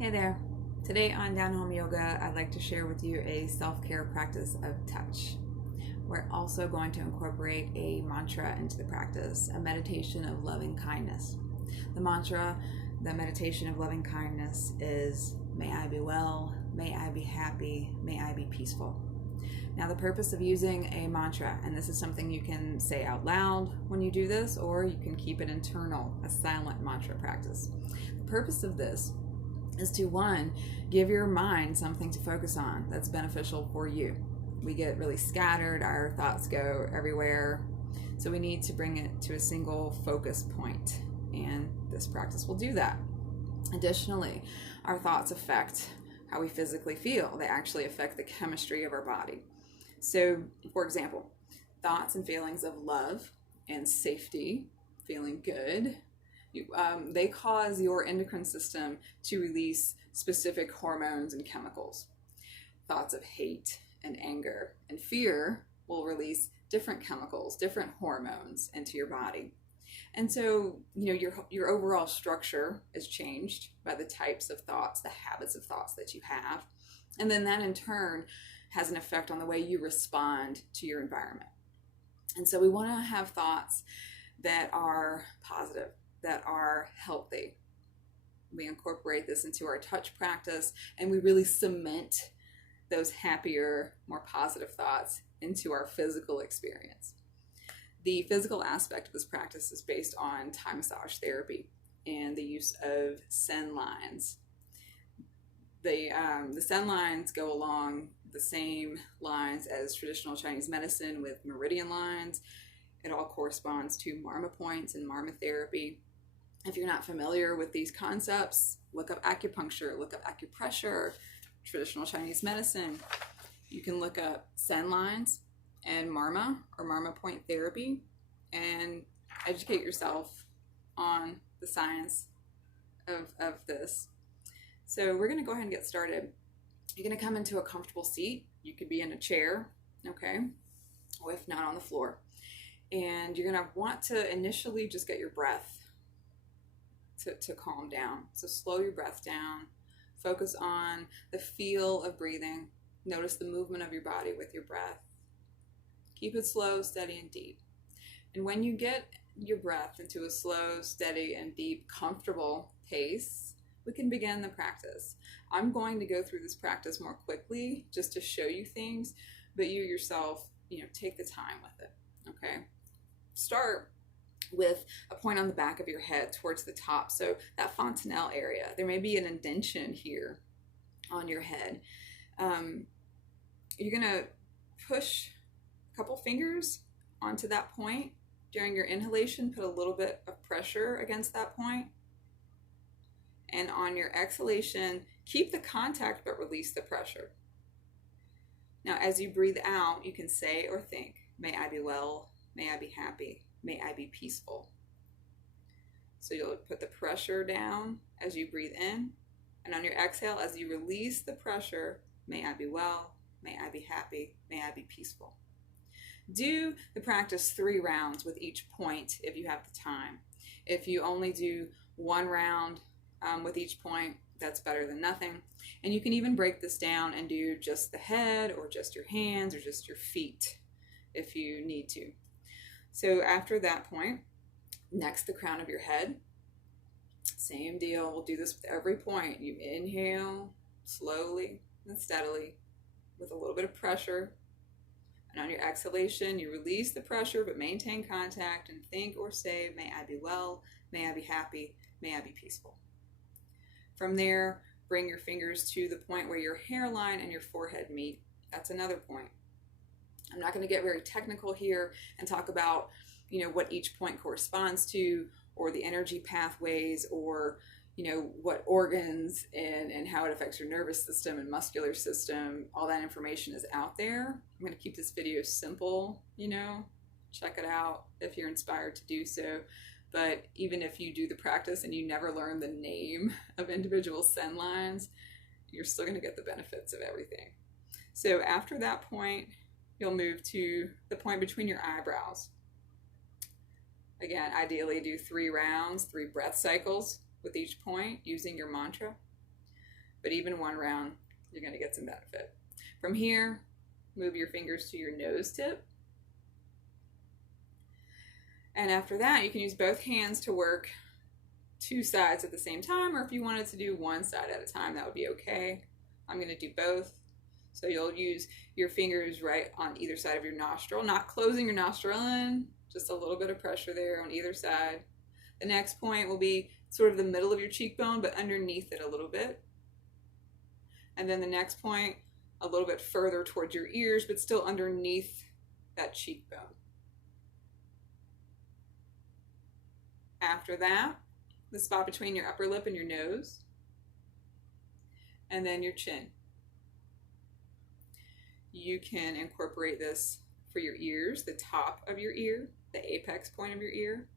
Hey there. Today on Down Home Yoga, I'd like to share with you a self-care practice of touch. We're also going to incorporate a mantra into the practice, a meditation of loving kindness. The mantra, the meditation of loving kindness is, may I be well, may I be happy, may I be peaceful. Now, the purpose of using a mantra, and this is something you can say out loud when you do this, or you can keep it internal, a silent mantra practice. The purpose of this is to, one, give your mind something to focus on that's beneficial for you. We get really scattered, our thoughts go everywhere, so we need to bring it to a single focus point, and this practice will do that. Additionally, our thoughts affect how we physically feel. They actually affect the chemistry of our body. So, for example, thoughts and feelings of love and safety, feeling good, they cause your endocrine system to release specific hormones and chemicals. Thoughts of hate and anger and fear will release different chemicals, different hormones into your body. And so, your overall structure is changed by the types of thoughts, the habits of thoughts that you have. And then that in turn has an effect on the way you respond to your environment. And so we want to have thoughts that are positive, that are healthy. We incorporate this into our touch practice, and we really cement those happier, more positive thoughts into our physical experience. The physical aspect of this practice is based on Thai massage therapy and the use of Sen lines. The Sen lines go along the same lines as traditional Chinese medicine with meridian lines. It all corresponds to Marma points and Marma therapy. If you're not familiar with these concepts, look up acupuncture, look up acupressure, traditional Chinese medicine. You can look up Sen lines and Marma or Marma point therapy and educate yourself on the science of this. So we're going to go ahead and get started. You're going to come into a comfortable seat. You could be in a chair, okay, or if not, on the floor. And you're going to want to initially just get your breath to calm down. So slow your breath down. Focus on the feel of breathing. Notice the movement of your body with your breath. Keep it slow, steady, and deep. And when you get your breath into a slow, steady, and deep, comfortable pace, we can begin the practice. I'm going to go through this practice more quickly just to show you things, but you yourself, take the time with it, okay? Start with a point on the back of your head towards the top, so that fontanelle area. There may be an indentation here on your head. You're going to push a couple fingers onto that point. During your inhalation, put a little bit of pressure against that point. And on your exhalation, keep the contact but release the pressure. Now, as you breathe out, you can say or think, may I be well, may I be happy, may I be peaceful. So you'll put the pressure down as you breathe in, and on your exhale, as you release the pressure, may I be well, may I be happy, may I be peaceful. Do the practice 3 rounds with each point if you have the time. If you only do 1 round with each point, that's better than nothing. And you can even break this down and do just the head or just your hands or just your feet if you need to. So after that point, next the crown of your head. Same deal. We'll do this with every point. You inhale slowly and steadily with a little bit of pressure. And on your exhalation, you release the pressure but maintain contact and think or say, may I be well, may I be happy, may I be peaceful. From there, bring your fingers to the point where your hairline and your forehead meet. That's another point. I'm not going to get very technical here and talk about, what each point corresponds to, or the energy pathways, or, what organs and how it affects your nervous system and muscular system. All that information is out there. I'm going to keep this video simple, check it out if you're inspired to do so. But even if you do the practice and you never learn the name of individual Sen lines, you're still going to get the benefits of everything. So after that point, you'll move to the point between your eyebrows. Again, ideally do 3 rounds, 3 breath cycles with each point using your mantra. but even one round, you're going to get some benefit. From here, move your fingers to your nose tip. And after that, you can use both hands to work two sides at the same time, or if you wanted to do one side at a time, that would be okay. I'm going to do both. So you'll use your fingers right on either side of your nostril, not closing your nostril in, just a little bit of pressure there on either side. The next point will be sort of the middle of your cheekbone, but underneath it a little bit. And then the next point, a little bit further towards your ears, but still underneath that cheekbone. After that, the spot between your upper lip and your nose, and then your chin. You can incorporate this for your ears, the top of your ear, the apex point of your ear,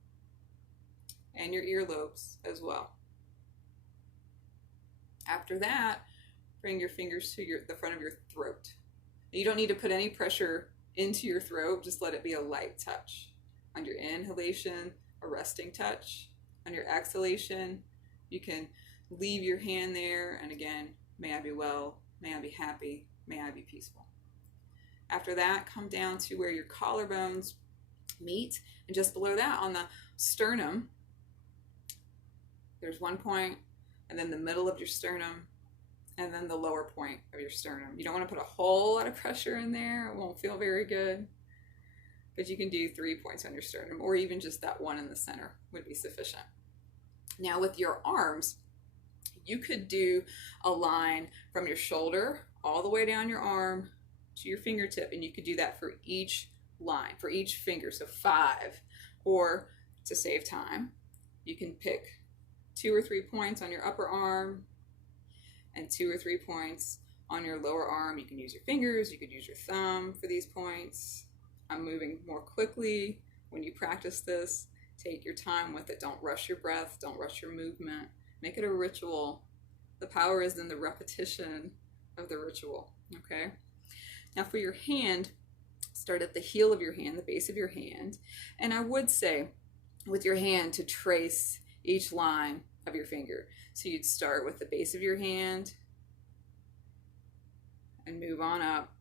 and your earlobes as well. After that, bring your fingers to the front of your throat. You don't need to put any pressure into your throat, just let it be a light touch. On your inhalation, a resting touch. On your exhalation, you can leave your hand there, and again, may I be well, may I be happy, may I be peaceful. After that, come down to where your collarbones meet, and just below that on the sternum, there's one point, and then the middle of your sternum, and then the lower point of your sternum. You don't want to put a whole lot of pressure in there, it won't feel very good, but you can do 3 points on your sternum, or even just that one in the center would be sufficient. Now with your arms, you could do a line from your shoulder all the way down your arm to your fingertip, and you could do that for each line, for each finger, so 5. Or to save time, you can pick 2 or 3 points on your upper arm and 2 or 3 points on your lower arm. You can use your fingers, you could use your thumb for these points. I'm moving more quickly when you practice this. Take your time with it. Don't rush your breath, don't rush your movement. Make it a ritual. The power is in the repetition of the ritual, okay? Now for your hand, start at the heel of your hand, the base of your hand. And I would say with your hand to trace each line of your finger. So you'd start with the base of your hand and move on up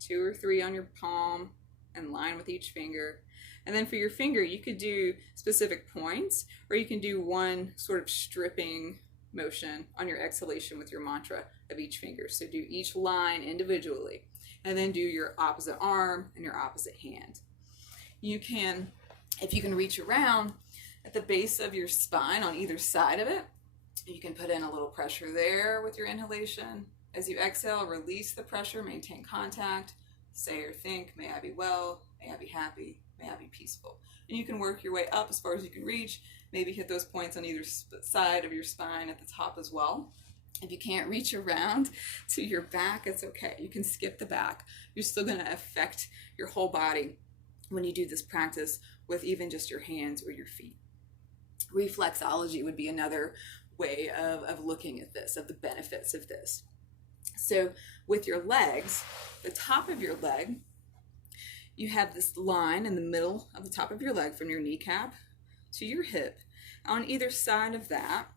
2 or 3 on your palm and line with each finger. And then for your finger, you could do specific points, or you can do one sort of stripping motion on your exhalation with your mantra of each finger. So do each line individually, and then do your opposite arm and your opposite hand. You can, if you can reach around at the base of your spine on either side of it, you can put in a little pressure there with your inhalation. As you exhale, release the pressure, maintain contact, say or think, may I be well, may I be happy, may I be peaceful. And you can work your way up as far as you can reach, maybe hit those points on either side of your spine at the top as well. If you can't reach around to your back, it's okay. You can skip the back. You're still going to affect your whole body when you do this practice with even just your hands or your feet. Reflexology would be another way of looking at this, of the benefits of this. So with your legs, the top of your leg, you have this line in the middle of the top of your leg from your kneecap to your hip. On either side of that,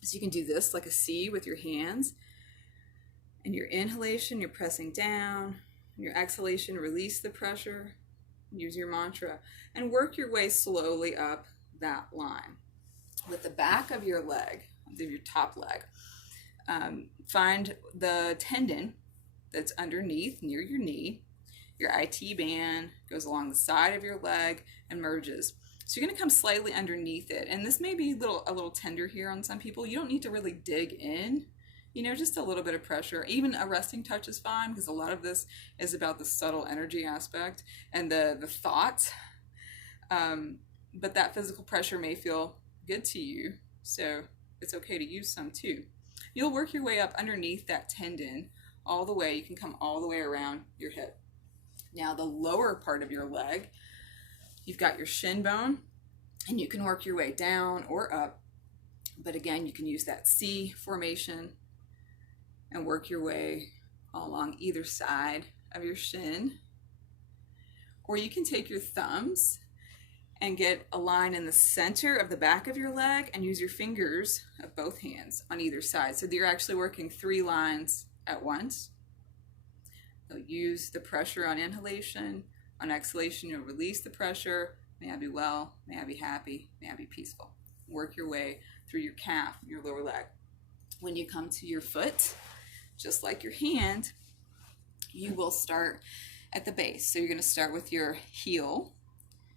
so you can do this like a C with your hands. And your inhalation, you're pressing down. And your exhalation, release the pressure. Use your mantra and work your way slowly up that line. With the back of your leg, of your top leg, find the tendon that's underneath near your knee. Your IT band goes along the side of your leg and merges. So you're going to come slightly underneath it. And this may be a little tender here on some people. You don't need to really dig in, just a little bit of pressure. Even a resting touch is fine, because a lot of this is about the subtle energy aspect and the thoughts. But that physical pressure may feel good to you, so it's okay to use some too. You'll work your way up underneath that tendon all the way. You can come all the way around your hip. Now the lower part of your leg, you've got your shin bone, and you can work your way down or up. But again, you can use that C formation and work your way along either side of your shin. Or you can take your thumbs and get a line in the center of the back of your leg and use your fingers of both hands on either side. So you're actually working 3 lines at once. You'll use the pressure on inhalation. On exhalation, you'll release the pressure. May I be well, may I be happy, may I be peaceful. Work your way through your calf, your lower leg. When you come to your foot, just like your hand, you will start at the base. So you're going to start with your heel.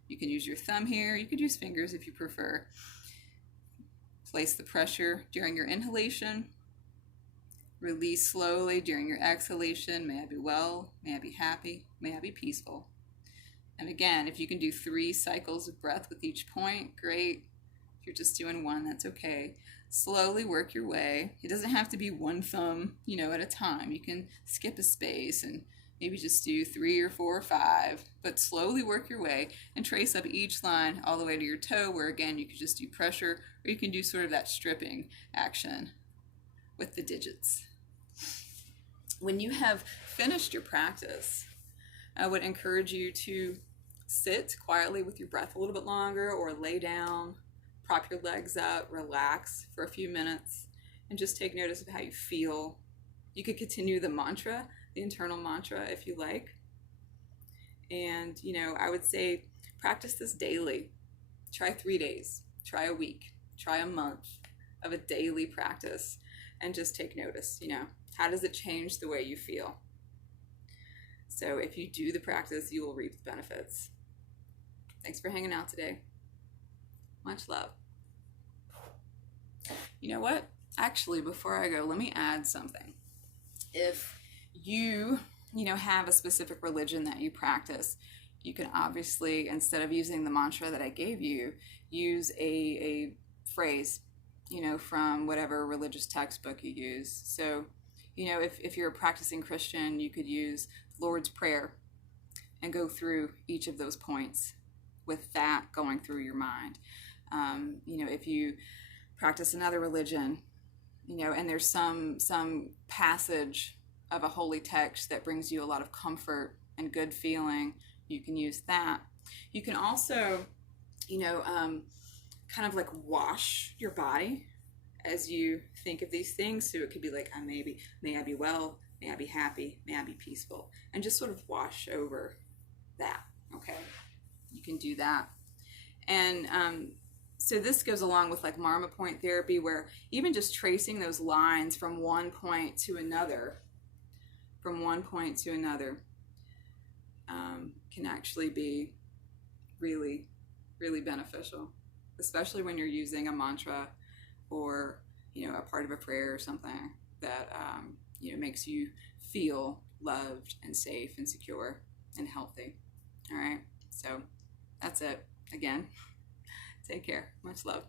You can use your thumb here. You could use fingers if you prefer. Place the pressure during your inhalation. Release slowly during your exhalation. May I be well, may I be happy, may I be peaceful. And again, if you can do 3 cycles of breath with each point, great. If you're just doing 1, that's okay. Slowly work your way. It doesn't have to be 1 thumb, at a time. You can skip a space and maybe just do 3 or 4 or 5, but slowly work your way and trace up each line all the way to your toe, where again, you could just do pressure, or you can do sort of that stripping action with the digits. When you have finished your practice, I would encourage you to sit quietly with your breath a little bit longer, or lay down, prop your legs up, relax for a few minutes, and just take notice of how you feel. You could continue the mantra, the internal mantra, if you like. And, I would say practice this daily. Try 3 days, try a week, try a month of a daily practice, and just take notice, how does it change the way you feel? So if you do the practice, you will reap the benefits. Thanks for hanging out today. Much love. You know what? Actually, before I go, let me add something. If you, have a specific religion that you practice, you can obviously, instead of using the mantra that I gave you, use a phrase, from whatever religious textbook you use. So, if you're a practicing Christian, you could use the Lord's Prayer and go through each of those points with that going through your mind. If you practice another religion, and there's some passage of a holy text that brings you a lot of comfort and good feeling, you can use that. You can also, kind of like wash your body as you think of these things. So it could be like, may I be well, may I be happy, may I be peaceful, and just sort of wash over that. Okay, you can do that. And so this goes along with like Marma point therapy, where even just tracing those lines from one point to another, can actually be really, really beneficial, especially when you're using a mantra or, a part of a prayer or something that, makes you feel loved and safe and secure and healthy. All right. So that's it. Again, take care. Much love.